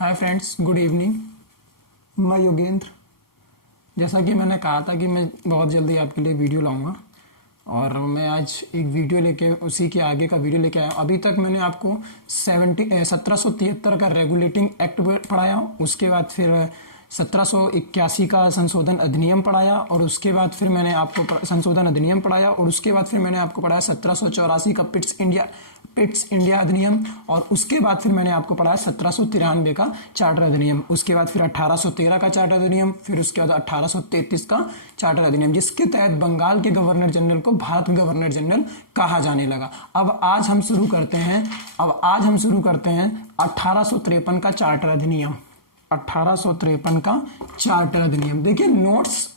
Hi friends, good evening. मैं योगेंद्र। जैसा कि मैंने कहा था कि मैं बहुत जल्दी आपके लिए वीडियो लाऊंगा और मैं आज एक वीडियो लेके उसी के आगे का वीडियो लेके आया। अभी तक मैंने आपको 1773 का रेगुलेटिंग एक्ट पढ़ाया, उसके बाद फिर 1781 का संशोधन अधिनियम पढ़ाया और उसके बाद फिर मैंने आपको संशोधन अधिनियम पढ़ाया और उसके बाद फिर मैंने आपको पढ़ाया 1784 का पिट्स इंडिया अधिनियम और उसके बाद फिर मैंने आपको पढ़ाया 1793 का चार्टर अधिनियम। उसके बाद फिर 1813 का चार्टर अधिनियम, फिर उसके बाद 1833 का चार्टर अधिनियम, जिसके तहत बंगाल के गवर्नर जनरल को भारत गवर्नर जनरल कहा जाने लगा। अब आज हम शुरू करते हैं 1853 का चार्टर अधिनियम। 1853 का चार्टर अधिनियम। देखिए, नोट्स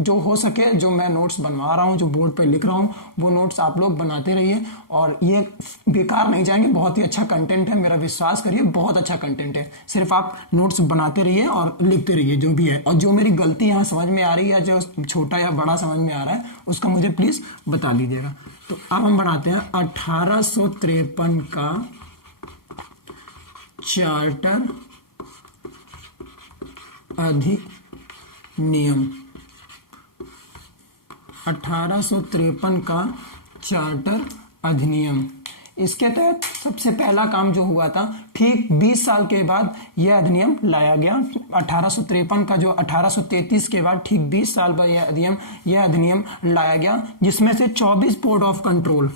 जो हो सके, जो मैं नोट्स बनवा रहा हूँ, जो बोर्ड पे लिख रहा हूँ, वो नोट्स आप लोग बनाते रहिए और ये बेकार नहीं जाएंगे। बहुत ही अच्छा कंटेंट है, मेरा विश्वास करिए, बहुत अच्छा कंटेंट है। सिर्फ आप नोट्स बनाते रहिए और लिखते रहिए जो भी है, और जो मेरी गलती यहाँ समझ में आ रही है, जो छोटा या बड़ा समझ में आ रहा है, उसका मुझे प्लीज़ बता दीजिएगा। तो अब हम बनाते हैं 1853 का चार्टर अधिनियम। 1853 का चार्टर अधिनियम। इसके तहत सबसे पहला काम जो हुआ था, ठीक 20 साल के बाद यह अधिनियम लाया गया। 1853 का जो 1833 के बाद ठीक 20 साल बाद यह अधिनियम लाया गया, जिसमें से 24 बोर्ड ऑफ कंट्रोल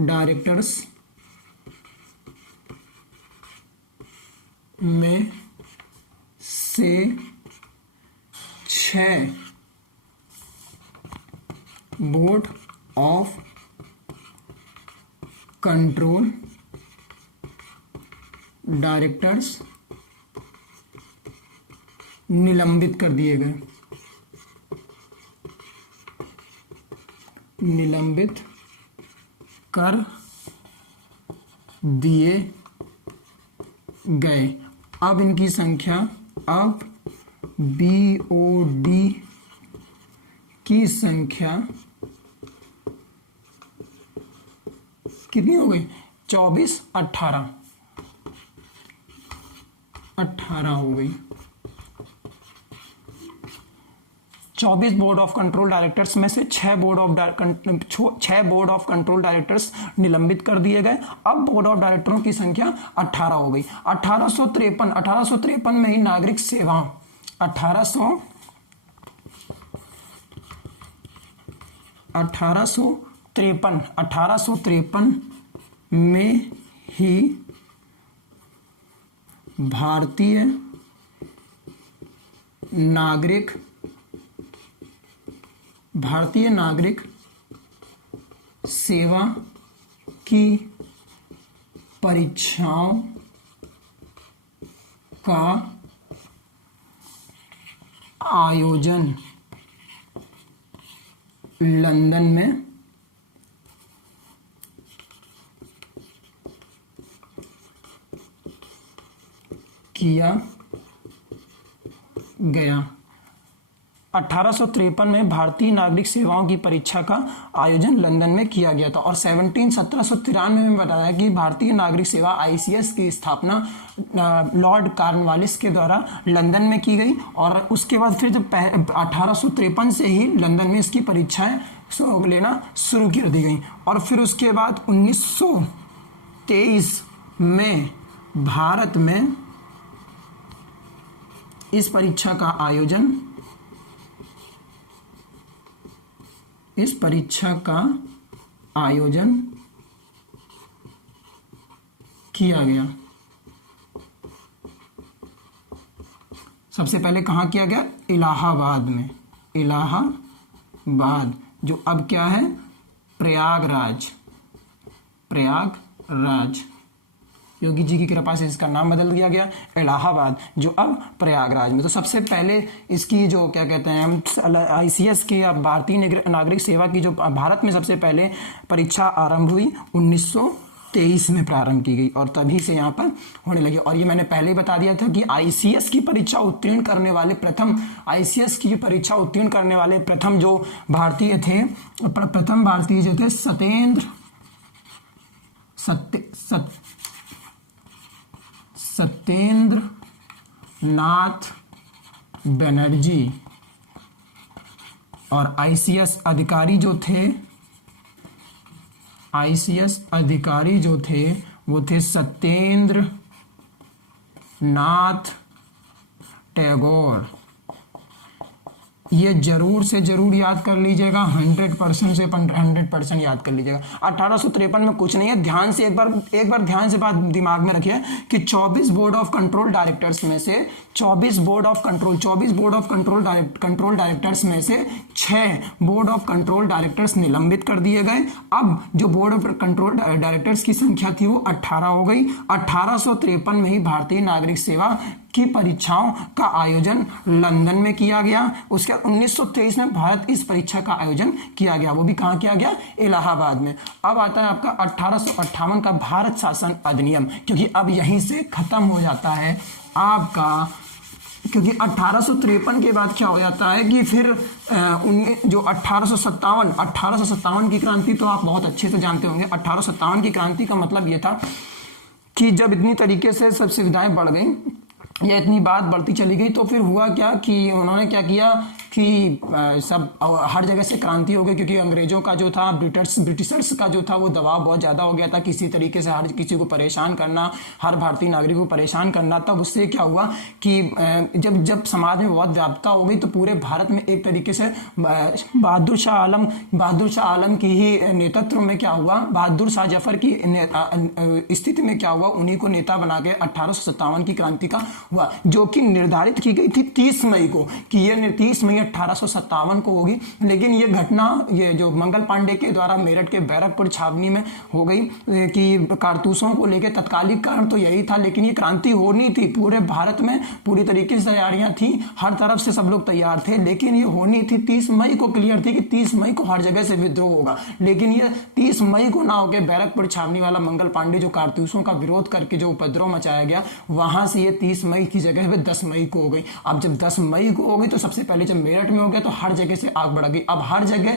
डायरेक्टर्स में से 6 बोर्ड ऑफ कंट्रोल डायरेक्टर्स निलंबित कर दिए गए। निलंबित कर दिए गए। अब इनकी संख्या, अब BOD की संख्या कितनी हो गई? 24, 18 हो गई। 24 बोर्ड ऑफ कंट्रोल डायरेक्टर्स में से 6 बोर्ड ऑफ कंट्रोल डायरेक्टर्स निलंबित कर दिए गए। अब बोर्ड ऑफ डायरेक्टरों की संख्या 18 हो गई। 1853 में ही नागरिक सेवा 1853 में ही भारतीय नागरिक सेवा की परीक्षाओं का आयोजन लंदन में किया गया। 1853 में भारतीय नागरिक सेवाओं की परीक्षा का आयोजन लंदन में किया गया था और 1793 में बताया कि भारतीय नागरिक सेवा ICS की स्थापना लॉर्ड कॉर्नवालिस के द्वारा लंदन में की गई और उसके बाद फिर जब 1853 से ही लंदन में इसकी परीक्षाएं लेना शुरू कर दी गई और फिर उसके बाद 1923 में भारत में इस परीक्षा का आयोजन किया गया। सबसे पहले कहाँ किया गया? इलाहाबाद में। इलाहाबाद जो अब क्या है? प्रयागराज। योगी जी की कृपा से इसका नाम बदल दिया गया इलाहाबाद, जो अब प्रयागराज में। तो सबसे पहले इसकी जो क्या कहते हैं ICS की भारतीय नागरिक सेवा की जो भारत में सबसे पहले परीक्षा आरंभ हुई 19 1923 में प्रारंभ की गई और तभी से यहाँ पर होने लगी। और ये मैंने पहले ही बता दिया था कि आईसीएस की परीक्षा उत्तीर्ण करने वाले प्रथम, आईसीएस की परीक्षा उत्तीर्ण करने वाले प्रथम जो भारतीय थे, प्रथम भारतीय जो थे सत्येंद्र नाथ बनर्जी, और आईसीएस अधिकारी जो थे, आईसीएस अधिकारी जो थे वो थे सत्येंद्र नाथ टैगोर। ये जरूर से जरूर याद कर लीजिएगा, 100% से 100% याद कर लीजिएगा। 1853 में कुछ नहीं है, ध्यान से एक बार ध्यान से बात दिमाग में रखिए कि 24 बोर्ड ऑफ कंट्रोल डायरेक्टर्स में से 24 बोर्ड ऑफ कंट्रोल डायरेक्टर्स में से 6 बोर्ड ऑफ कंट्रोल डायरेक्टर्स निलंबित कर दिए गए। अब जो बोर्ड ऑफ कंट्रोल डायरेक्टर्स की संख्या थी वो 18 हो गई। 1853 में ही भारतीय नागरिक सेवा की परीक्षाओं का आयोजन लंदन में किया गया। उसके बाद 1923 में भारत इस परीक्षा का आयोजन किया गया, वो भी कहाँ किया गया? इलाहाबाद में। अब आता है आपका 1858 का भारत शासन अधिनियम, क्योंकि अब यहीं से खत्म हो जाता है आपका, क्योंकि 1853 के बाद क्या हो जाता है कि फिर जो 1857 की क्रांति तो आप बहुत अच्छे से जानते होंगे। 1857 की क्रांति का मतलब ये था कि जब इतनी तरीके से सब सुविधाएं बढ़ गई या इतनी बात बढ़ती चली गई तो फिर हुआ क्या कि उन्होंने क्या किया कि सब हर जगह से क्रांति हो गई, क्योंकि अंग्रेजों का जो था, ब्रिटिशर्स का जो था वो दबाव बहुत ज़्यादा हो गया था, किसी तरीके से हर किसी को परेशान करना, हर भारतीय नागरिक को परेशान करना। तब उससे क्या हुआ कि जब समाज में बहुत व्यापकता हो गई तो पूरे भारत में एक तरीके से बहादुर शाह आलम की ही नेतृत्व में क्या हुआ, बहादुर शाह जफर की स्थिति में क्या हुआ, उन्हीं को नेता बना के 1857 की क्रांति का हुआ, जो कि निर्धारित की गई थी 30 मई को कि ये 30 मई 1857 को होगी। लेकिन ये घटना, ये जो मंगल पांडे के द्वारा मेरठ के बैरकपुर छावनी में हो गई कि कारतूसों को लेकर तत्कालिक कारण तो यही था, लेकिन ये क्रांति होनी थी। पूरे भारत में पूरी तरीके से तैयारियां थी, हर तरफ से सब लोग तैयार थे, लेकिन ये होनी थी 30 मई को। क्लियर थी कि 30 मई को हर जगह से विद्रोह होगा, लेकिन ये 30 मई को ना होकर बैरकपुर छावनी वाला मंगल पांडे जो कारतूसों का विरोध करके जो उपद्रव मचाया गया, वहां से ये 30 मई की जगह पे 10 मई को हो गई। अब जब 10 मई को हो गई तो सबसे पहले जब मेरठ में हो गया तो हर जगह से आग बढ़ गई। अब हर जगह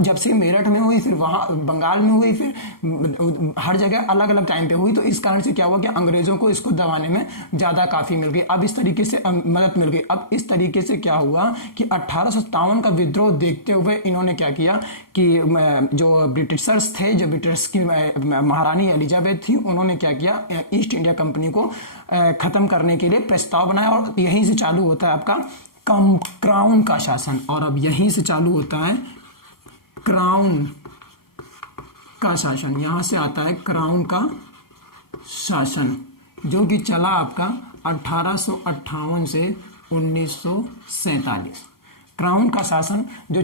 जब से मेरठ में हुई, फिर वहां बंगाल में हुई, फिर हर जगह अलग अलग टाइम पे हुई, तो इस कारण से क्या हुआ कि अंग्रेजों को इसको दबाने में ज्यादा काफी मिल गई। अब इस तरीके से मदद मिल गई। अब इस तरीके से क्या हुआ कि 1857 का विद्रोह देखते हुए इन्होंने क्या किया कि जो ब्रिटिशर्स थे, जो ब्रिटिश की महारानी एलिजाबेथ थी, उन्होंने क्या किया, ईस्ट इंडिया कंपनी को खत्म करने के लिए प्रस्ताव बनाया। और यहीं से चालू होता है आपका क्राउन का शासन। और अब यहीं से चालू होता है क्राउन का शासन। यहां से आता है क्राउन का शासन, जो कि चला आपका 1858 से 1947। क्राउन का शासन जो